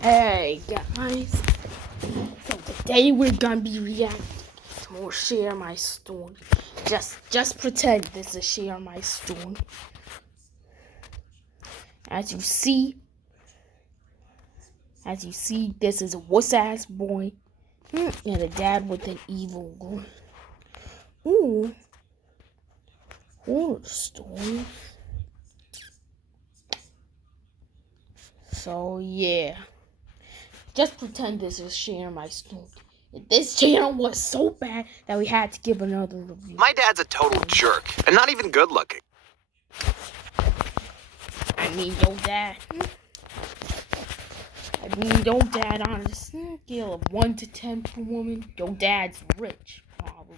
Hey guys, so today we're gonna be reacting to more Share My Story. Just pretend this is Share My Story. As you see, this is a wuss-ass boy and a dad with an evil girl. Ooh, horror story. So yeah, just pretend this is Share My Story. This channel was so bad that we had to give another review. My dad's a total jerk, and not even good looking. I mean, your dad on a scale of 1 to 10 per woman, your dad's rich, probably.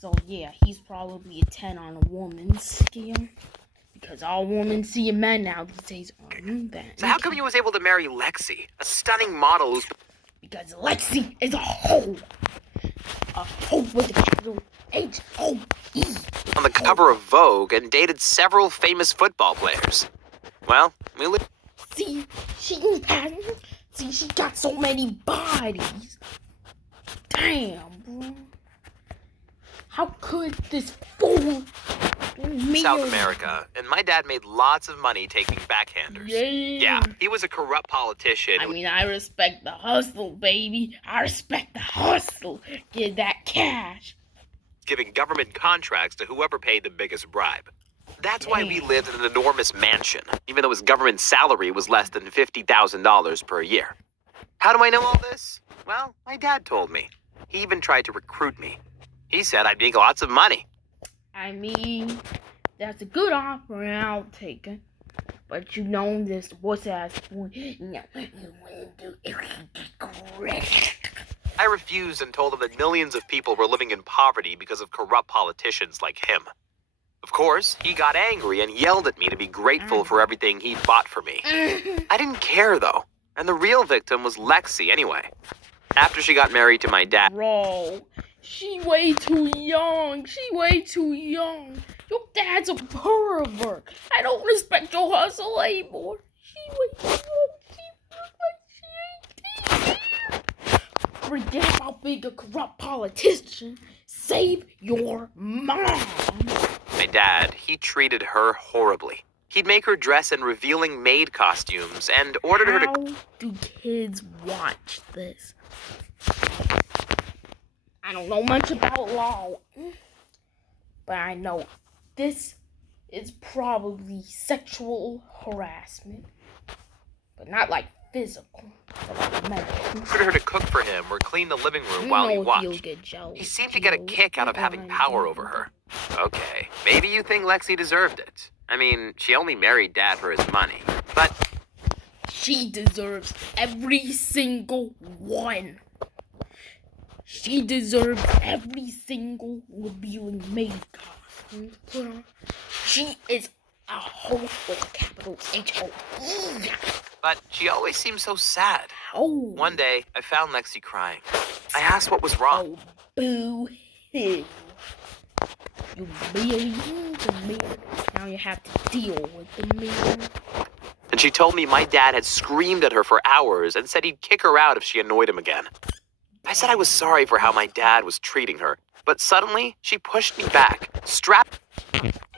So yeah, he's probably a 10 on a woman's scale. Because all women see a man now these days are bad. So how come he was able to marry Lexi, a stunning model who's... Because Lexi is a hoe. A hoe with a capital H-O-E. On the cover of Vogue and dated several famous football players. Well, See, she got so many bodies. Damn, bro. How could this fool South America, and my dad made lots of money taking backhanders. Yeah, he was a corrupt politician. I mean, I respect the hustle, baby. I respect the hustle. Get that cash. Giving government contracts to whoever paid the biggest bribe. That's why we lived in an enormous mansion, even though his government salary was less than $50,000 per year. How do I know all this? Well, my dad told me. He even tried to recruit me. He said I'd make lots of money. I mean, that's a good offer and I'll take it. But you know this wuss-ass boy. No, you wouldn't do it. I refused and told him that millions of people were living in poverty because of corrupt politicians like him. Of course, he got angry and yelled at me to be grateful for everything he'd bought for me. I didn't care, though. And the real victim was Lexi, anyway. After she got married to my dad... Bro, she way too young. Your dad's a pervert. I don't respect your hustle anymore. She way too young. She looks like she 18. Forget about being a corrupt politician. Save your mom. My dad, he treated her horribly. He'd make her dress in revealing maid costumes and ordered her to... How do kids watch this? I don't know much about law, but I know this is probably sexual harassment, but not like physical, but like mental. Ordered her to cook for him or clean the living room while he watched. He seemed to get a kick out of having power over her. Okay, maybe you think Lexi deserved it. I mean, she only married Dad for his money, but... She deserves every single one. She deserves every single revealing maid costume put on. She is a hoe with a capital H-O-E. But she always seemed so sad. Oh. One day, I found Lexi crying. I asked what was wrong. Oh, boo-hoo. You married the man. Now you have to deal with the man. And she told me my dad had screamed at her for hours and said he'd kick her out if she annoyed him again. I said I was sorry for how my dad was treating her, but suddenly she pushed me back, strapped...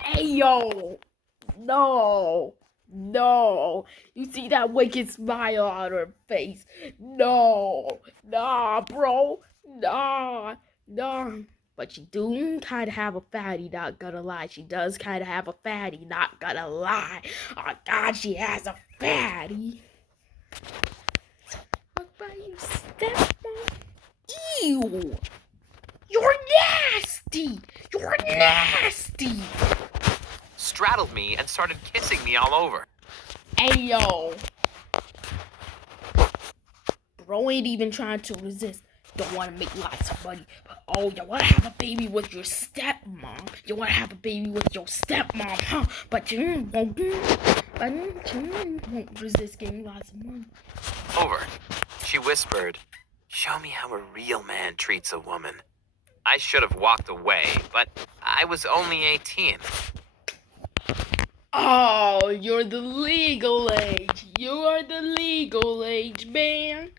Hey, yo! No! You see that wicked smile on her face? No! Nah, bro! Nah! But she do kind of have a fatty, not gonna lie. She does kind of have a fatty, not gonna lie. Oh, God, she has a fatty. What about you, stepmom? Ew! You're nasty! Straddled me and started kissing me all over. Hey, yo! Bro ain't even trying to resist. Don't want to make lots of money, but oh, you want to have a baby with your stepmom? Huh? But you won't resist getting lots of money. Over. She whispered, "Show me how a real man treats a woman." I should have walked away, but I was only 18. Oh, you're the legal the legal age, man.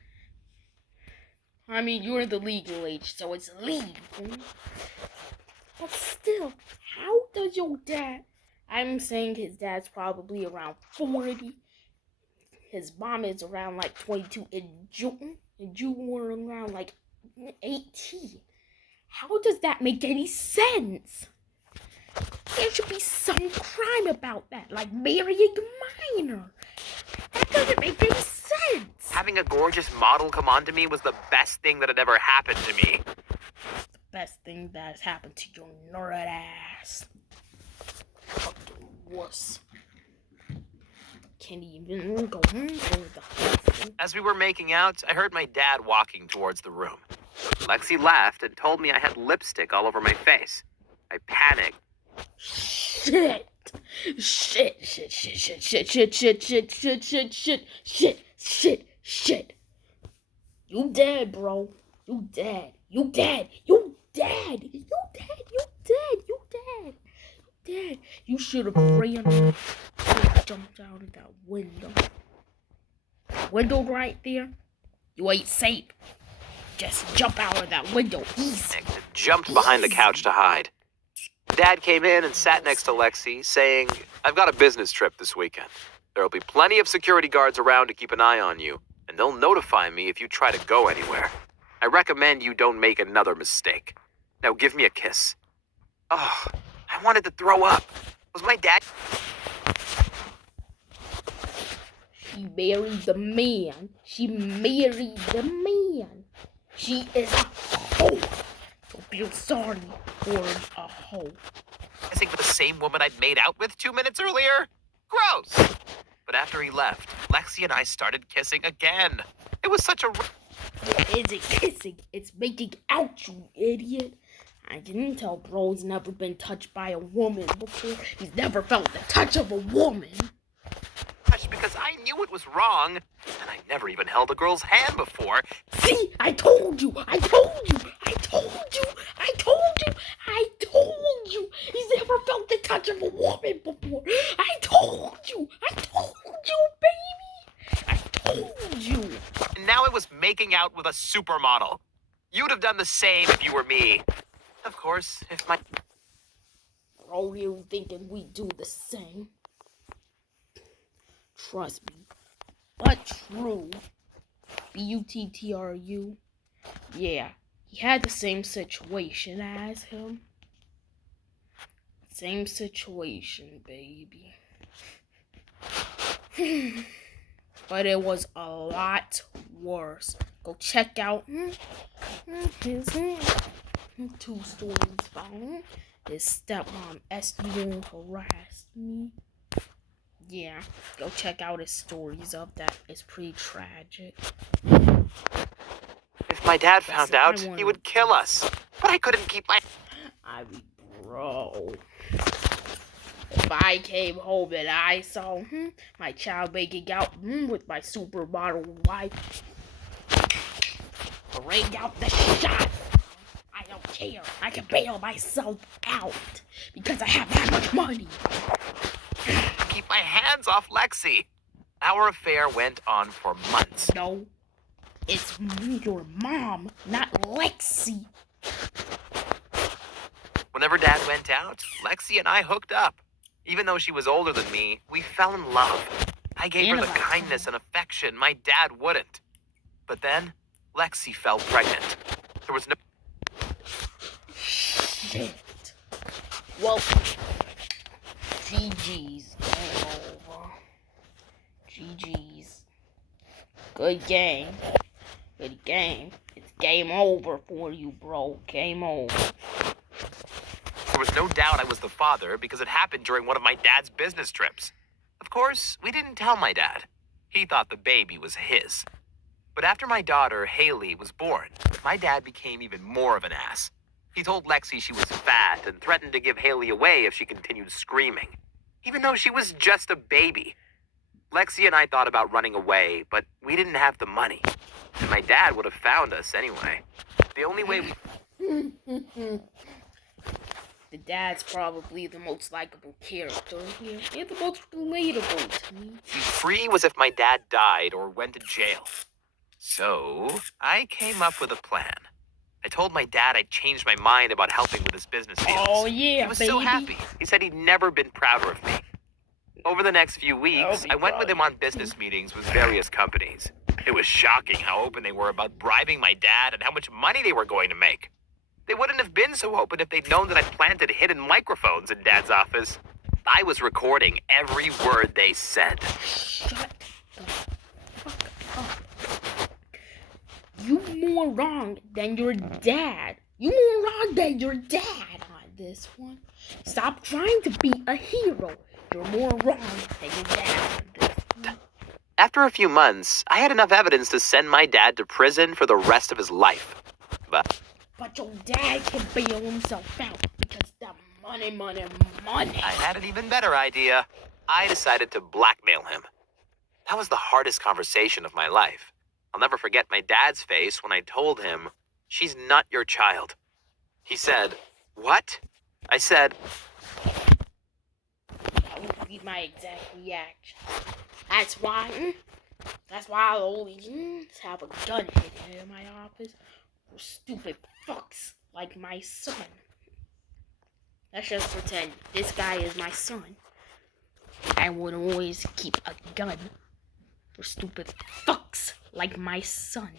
I mean, you're the legal age, so it's legal. But still, how does your dad... I'm saying his dad's probably around 40. His mom is around like 22, and you were around like 18. How does that make any sense? There should be some crime about that, like marrying a minor. That doesn't make any sense. Having a gorgeous model come on to me was the best thing that had ever happened to me. The best thing that has happened to your nerd ass. Fucking wuss. Can't even go for the hustle. As we were making out, I heard my dad walking towards the room. Lexi laughed and told me I had lipstick all over my face. I panicked. Shit. You dead, bro. You dead. You should have ran and jumped out of that window. Window right there. You ain't safe. Just jump out of that window easy. And jumped behind the couch to hide. Dad came in and sat next to Lexi, saying, "I've got a business trip this weekend. There'll be plenty of security guards around to keep an eye on you, and they'll notify me if you try to go anywhere. I recommend you don't make another mistake. Now give me a kiss." Oh, I wanted to throw up. Was my dad... She married the man. She is a hoe. So feel sorry for a hoe. I think the same woman I'd made out with 2 minutes earlier? Gross! But after he left, Lexi and I started kissing again. It was such a... It isn't kissing. It's making out, you idiot. I can tell bro's never been touched by a woman before. He's never felt the touch of a woman. Because I knew it was wrong, and I never even held a girl's hand before. See, I told you. He's never felt the touch of a woman before. I told you, baby. I told you. And now it was making out with a supermodel. You'd have done the same if you were me. Of course, if my... Bro, you thinking we do the same? Trust me. But true. Buttru. Yeah, he had the same situation as him. Same situation, baby. But it was a lot worse. Go check out his 2 stories about his stepmom SU and harassed me. Yeah, go check out his stories of that. It's pretty tragic. If my dad found out, he would kill us. But I couldn't keep my... Bro. If I came home and I saw my child making out with my supermodel wife, bring out the shot. I don't care. I can bail myself out because I have that much money. Keep my hands off Lexi. Our affair went on for months. No, it's your mom, not Lexi. Whenever Dad went out, Lexi and I hooked up. Even though she was older than me, we fell in love. I gave her the kindness and affection my dad wouldn't. But then, Lexi fell pregnant. There was no... Shit. Well, GG's. Game over. GG's. Good game. Good game. It's game over for you, bro. Game over. There was no doubt I was the father because it happened during one of my dad's business trips. Of course, we didn't tell my dad. He thought the baby was his. But after my daughter, Haley, was born, my dad became even more of an ass. He told Lexi she was fat and threatened to give Haley away if she continued screaming, even though she was just a baby. Lexi and I thought about running away, but we didn't have the money. And my dad would have found us anyway. The only way we... The dad's probably the most likable character here. And the most relatable to me. We'd free was if my dad died or went to jail. So I came up with a plan. I told my dad I'd changed my mind about helping with his business deals. Oh, yeah, He was baby. so happy. He said he'd never been prouder of me. Over the next few weeks, I went with him on business meetings with various companies. It was shocking how open they were about bribing my dad and how much money they were going to make. They wouldn't have been so open if they'd known that I planted hidden microphones in Dad's office. I was recording every word they said. Shut the fuck up. You more wrong than your dad. You more wrong than your dad on this one. Stop trying to be a hero. You're more wrong than your dad on this one. After a few months, I had enough evidence to send my dad to prison for the rest of his life. But your dad can bail himself out because the money. I had an even better idea. I decided to blackmail him. That was the hardest conversation of my life. I'll never forget my dad's face when I told him, "She's not your child." He said, "What?" I said, That would be my exact reaction. That's why I'll always have a gun hidden in my office for stupid fucks like my son. Let's just pretend this guy is my son. I would always keep a gun for stupid fucks like my son.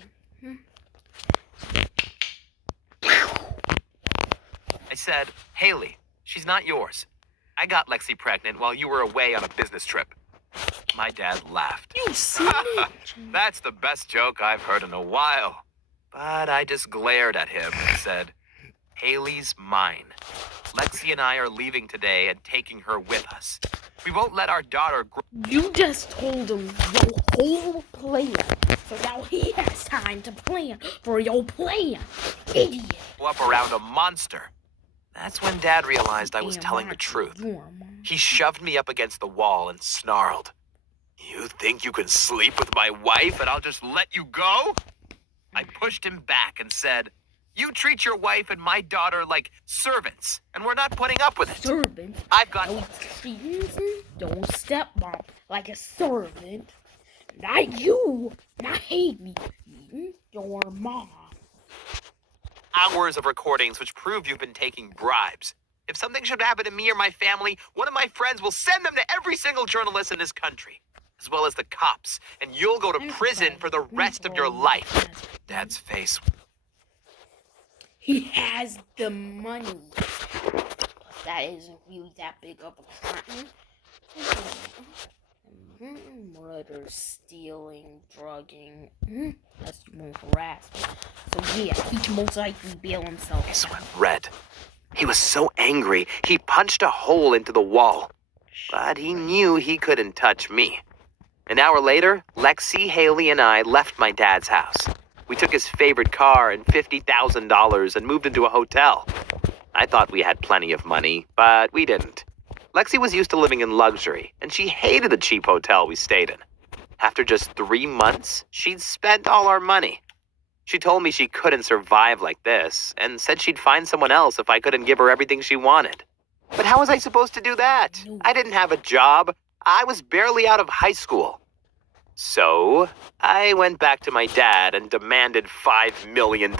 I said, "Haley, she's not yours. I got Lexi pregnant while you were away on a business trip." My dad laughed. You snitch. That's the best joke I've heard in a while. But I just glared at him and said, "Haley's mine. Lexi and I are leaving today and taking her with us. We won't let our daughter grow You just told him your whole plan, so now he has time to plan for your plan. Idiot. up around a monster." That's when Dad realized I was Damn telling the monster. truth. You are a monster. He shoved me up against the wall and snarled, "You think you can sleep with my wife and I'll just let you go?" I pushed him back and said, "You treat your wife and my daughter like servants, and we're not putting up with it. Servant. I've got Don't step bump like a servant. Not you. Not Haley. Your mom. hours of recordings which prove you've been taking bribes. If something should happen to me or my family, one of my friends will send them to every single journalist in this country, as well as the cops, and you'll go to prison for the rest of your life." Dad's face. He has the money. That isn't really that big of a crime. Murder, stealing, drugging. That's more harassment. So yeah, he can most likely bail himself His out. went red. He was so angry, he punched a hole into the wall. But he knew he couldn't touch me. An hour later, Lexi, Haley, and I left my dad's house. We took his favorite car and $50,000 and moved into a hotel. I thought we had plenty of money, but we didn't. Lexi was used to living in luxury, and she hated the cheap hotel we stayed in. After just 3 months, she'd spent all our money. She told me she couldn't survive like this, and said she'd find someone else if I couldn't give her everything she wanted. But how was I supposed to do that? I didn't have a job. I was barely out of high school. So, I went back to my dad and demanded $5 million. See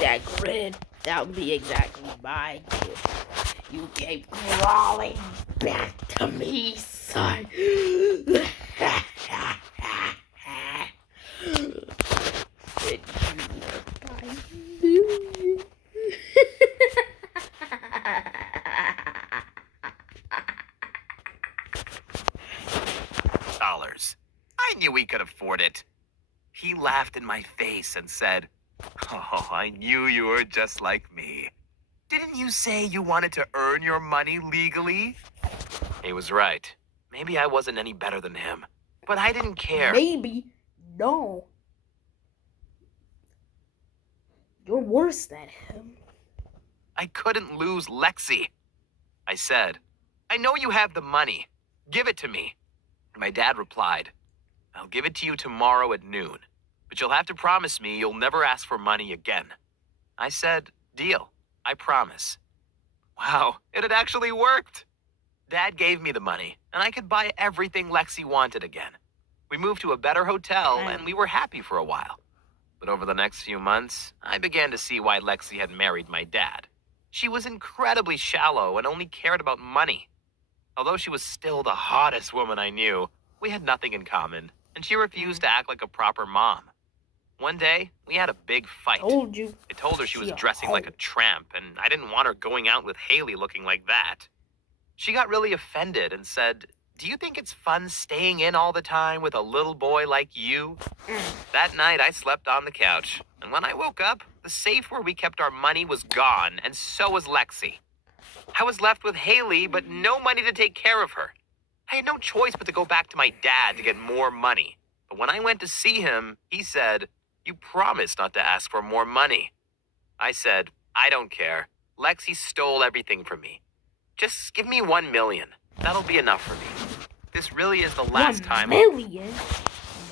that grin? That would be exactly my gift. You came crawling back to me, son. Dollars. I knew we could afford it. He laughed in my face and said, "Oh, I knew you were just like me. Didn't you say you wanted to earn your money legally?" He was right. Maybe I wasn't any better than him, but I didn't care. Maybe. No. You're worse than him. I couldn't lose Lexi. I said, "I know you have the money. Give it to me." My dad replied, "I'll give it to you tomorrow at noon, but you'll have to promise me you'll never ask for money again." I said, "Deal. I promise." Wow, it had actually worked. Dad gave me the money, and I could buy everything Lexi wanted again. We moved to a better hotel, and we were happy for a while. But over the next few months, I began to see why Lexi had married my dad. She was incredibly shallow and only cared about money. Although she was still the hottest woman I knew, we had nothing in common, and she refused to act like a proper mom. One day, we had a big fight. Told you. I told her she was She a dressing like a hoe. tramp, and I didn't want her going out with Haley looking like that. She got really offended and said, "Do you think it's fun staying in all the time with a little boy like you?" That night, I slept on the couch, and when I woke up, the safe where we kept our money was gone, and so was Lexi. I was left with Haley, but no money to take care of her. I had no choice but to go back to my dad to get more money. But when I went to see him, he said, "You promised not to ask for more money." I said, "I don't care. Lexi stole everything from me. Just give me $1 million. That'll be enough for me. This really is the last time." $1 million?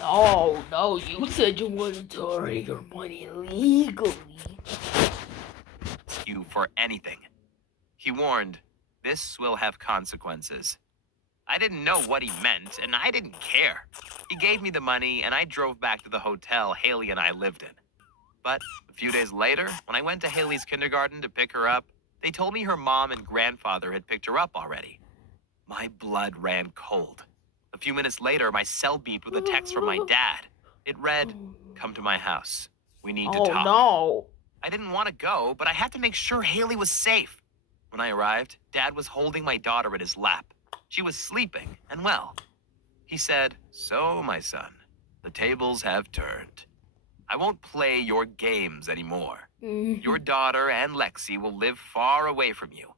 No, you said you wanted to earn your money legally. Ask you for anything. He warned, "This will have consequences." I didn't know what he meant, and I didn't care. He gave me the money, and I drove back to the hotel Haley and I lived in. But a few days later, when I went to Haley's kindergarten to pick her up, they told me her mom and grandfather had picked her up already. My blood ran cold. A few minutes later, my cell beeped with a text from my dad. It read, "Come to my house. We need to talk." No. I didn't want to go, but I had to make sure Haley was safe. When I arrived, Dad was holding my daughter in his lap. She was sleeping and well. He said, "So, my son, the tables have turned. I won't play your games anymore. Your daughter and Lexi will live far away from you.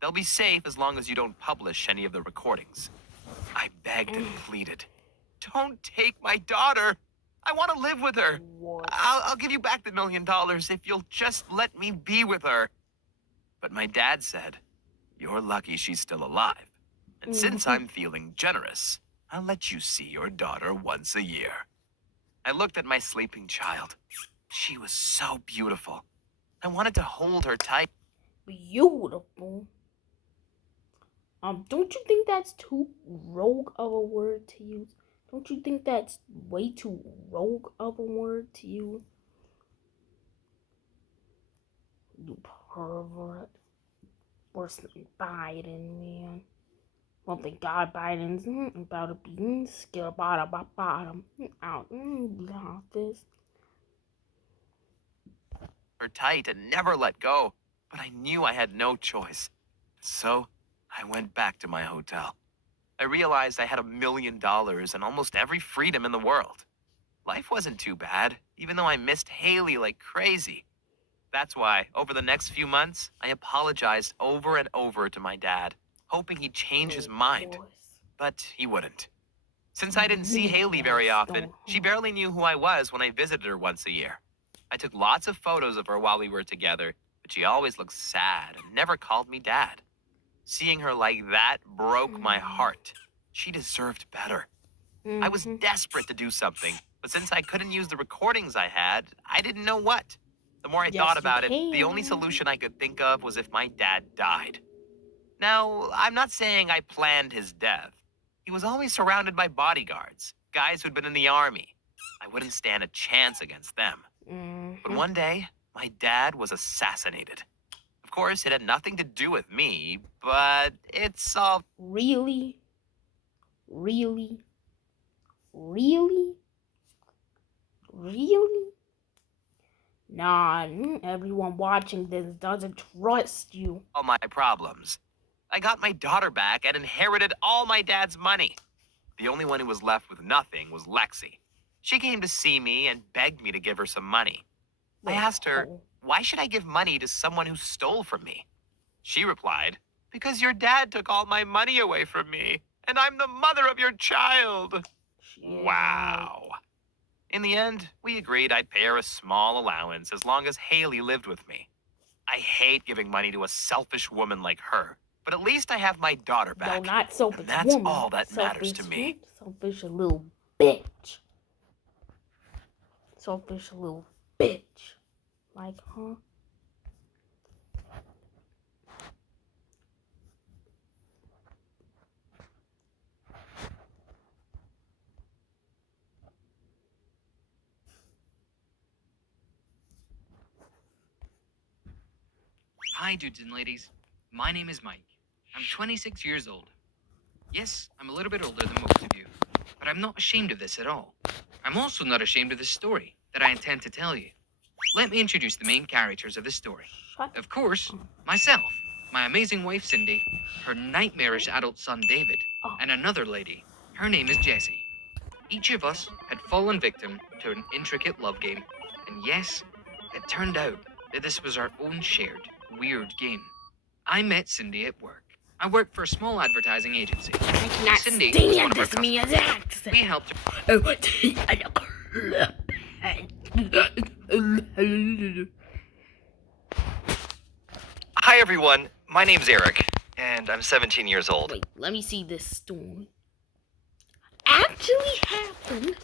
They'll be safe as long as you don't publish any of the recordings." I begged and pleaded. "Don't take my daughter. I want to live with her. What? I'll give you back the $1 million if you'll just let me be with her." But my dad said, "You're lucky she's still alive. And since I'm feeling generous, I'll let you see your daughter once a year." I looked at my sleeping child. She was so beautiful. I wanted to hold her tight. Beautiful. Don't you think that's too rogue of a word to use? Don't you think that's way too rogue of a word to use? You pervert. Worse than Biden, man. Well, thank God Biden's about to be scared about the bottom out in the office. Her tight and never let go, but I knew I had no choice. So I went back to my hotel. I realized I had $1 million and almost every freedom in the world. Life wasn't too bad, even though I missed Haley like crazy. That's why, over the next few months, I apologized over and over to my dad, hoping he'd change his mind. But he wouldn't. Since I didn't see Haley very often, she barely knew who I was when I visited her once a year. I took lots of photos of her while we were together, but she always looked sad and never called me dad. Seeing her like that broke my heart. She deserved better. I was desperate to do something, but since I couldn't use the recordings I had, I didn't know what. The more I thought about it, the only solution I could think of was if my dad died. Now, I'm not saying I planned his death. He was always surrounded by bodyguards, guys who'd been in the army. I wouldn't stand a chance against them. But one day, my dad was assassinated. Of course, it had nothing to do with me, but it's all... Really? Really? Really? Really? Nah, everyone watching this doesn't trust you. all my problems. I got my daughter back and inherited all my dad's money. The only one who was left with nothing was Lexi. She came to see me and begged me to give her some money. I asked her, "Why should I give money to someone who stole from me?" She replied, "Because your dad took all my money away from me, and I'm the mother of your child." Wow. In the end, we agreed I'd pay her a small allowance as long as Haley lived with me. I hate giving money to a selfish woman like her, but at least I have my daughter back. No, not selfish And that's woman. all that matters to me. Selfish little bitch. Selfish little bitch. Like, huh? Hi, dudes and ladies. My name is Mike. I'm 26 years old. Yes, I'm a little bit older than most of you, but I'm not ashamed of this at all. I'm also not ashamed of this story that I intend to tell you. Let me introduce the main characters of the story. Of course, myself, my amazing wife Cindy, her nightmarish adult son David, and another lady. Her name is Jessie. Each of us had fallen victim to an intricate love game, and yes, it turned out that this was our own shared, weird game. I met Cindy at work. I work for a small advertising agency. I cannot Cindy stand was one of our this man's accent. We helped her. Oh, Hi everyone, my name's Eric, and I'm 17 years old. wait, let me see this story. Actually happened.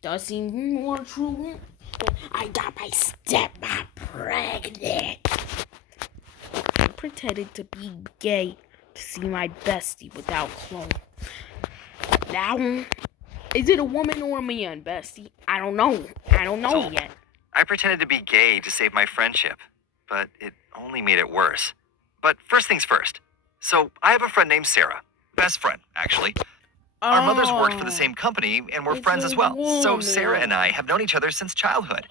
Does seem more true. I got my stepmom pregnant. I pretended to be gay to see my bestie without clothes. Now, is it a woman or a man, bestie? I don't know. I don't know yet. I pretended to be gay to save my friendship, but it only made it worse. But first things first. So, I have a friend named Sarah. Best friend, actually. Our mothers worked for the same company, and we're It's friends a as well. So, woman. Sarah and I have known each other since childhood.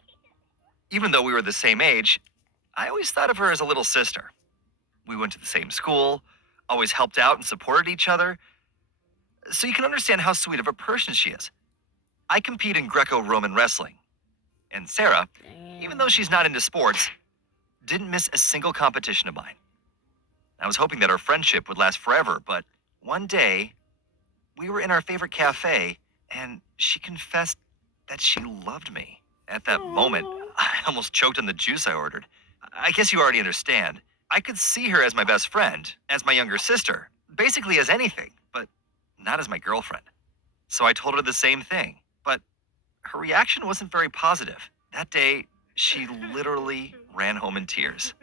Even though we were the same age, I always thought of her as a little sister. We went to the same school, always helped out and supported each other. So you can understand how sweet of a person she is. I compete in Greco-Roman wrestling. And Sarah, even though she's not into sports, didn't miss a single competition of mine. I was hoping that our friendship would last forever, but one day, we were in our favorite cafe, and she confessed that she loved me. At that moment, I almost choked on the juice I ordered. I guess you already understand. I could see her as my best friend, as my younger sister, basically as anything, but not as my girlfriend. So I told her the same thing, but her reaction wasn't very positive. That day, she literally ran home in tears.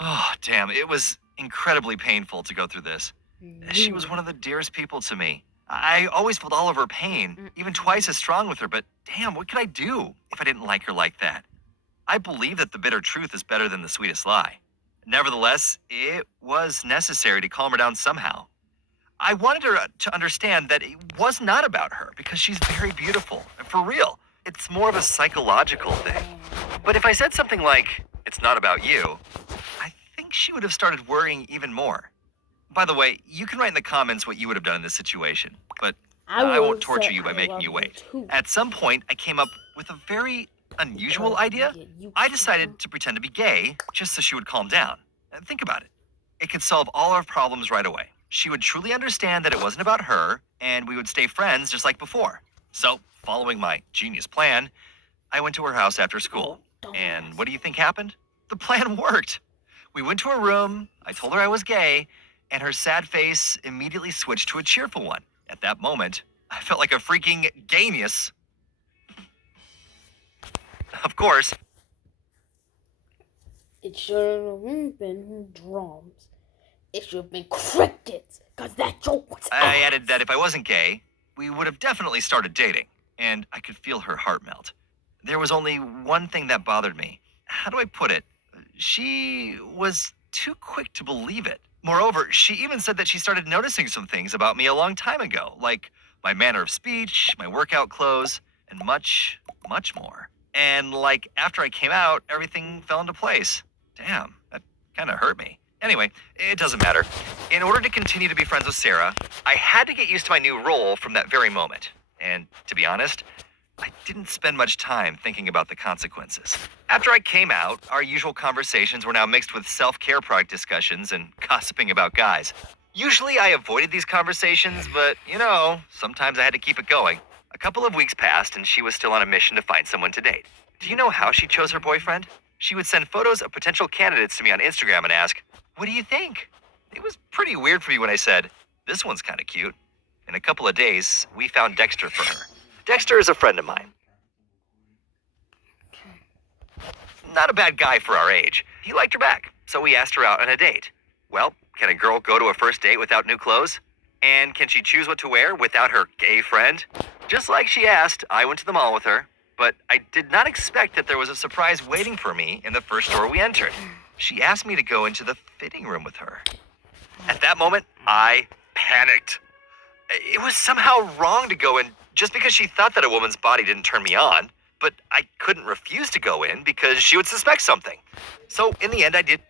Oh, damn, it was incredibly painful to go through this. She was one of the dearest people to me. I always felt all of her pain, even twice as strong with her, but damn, what could I do if I didn't like her like that? I believe that the bitter truth is better than the sweetest lie. Nevertheless, it was necessary to calm her down somehow. I wanted her to understand that it was not about her because she's very beautiful. For real, it's more of a psychological thing. But if I said something like, "It's not about you," I think she would have started worrying even more. By the way, you can write in the comments what you would have done in this situation, but I won't torture you by making you wait. At some point, I came up with a very unusual idea. I decided to pretend to be gay just so she would calm down. And think about it. It could solve all our problems right away. She would truly understand that it wasn't about her, and we would stay friends just like before. So, following my genius plan, I went to her house after school. And what do you think happened? The plan worked. We went to her room, I told her I was gay, and her sad face immediately switched to a cheerful one. At that moment, I felt like a freaking genius. Of course, It should have been drums. It should have been crickets, because that joke was I ass. added that if I wasn't gay, we would have definitely started dating, and I could feel her heart melt. There was only one thing that bothered me. How do I put it? She was too quick to believe it. Moreover, she even said that she started noticing some things about me a long time ago, like my manner of speech, my workout clothes, and much, much more. And like after I came out, everything fell into place. Damn, that kind of hurt me. Anyway, it doesn't matter. In order to continue to be friends with Sarah, I had to get used to my new role from that very moment. And to be honest, I didn't spend much time thinking about the consequences. After I came out, our usual conversations were now mixed with self-care product discussions and gossiping about guys. Usually I avoided these conversations, but sometimes I had to keep it going. A couple of weeks passed and she was still on a mission to find someone to date. Do you know how she chose her boyfriend? She would send photos of potential candidates to me on Instagram and ask, "What do you think?" It was pretty weird for me when I said, "This one's kind of cute." In a couple of days, we found Dexter for her. Dexter is a friend of mine. Not a bad guy for our age. He liked her back, so we asked her out on a date. Well, can a girl go to a first date without new clothes? And can she choose what to wear without her gay friend? Just like she asked, I went to the mall with her, but I did not expect that there was a surprise waiting for me in the first door we entered. She asked me to go into the fitting room with her. At that moment, I panicked. It was somehow wrong to go in just because she thought that a woman's body didn't turn me on, but I couldn't refuse to go in because she would suspect something. So in the end, I did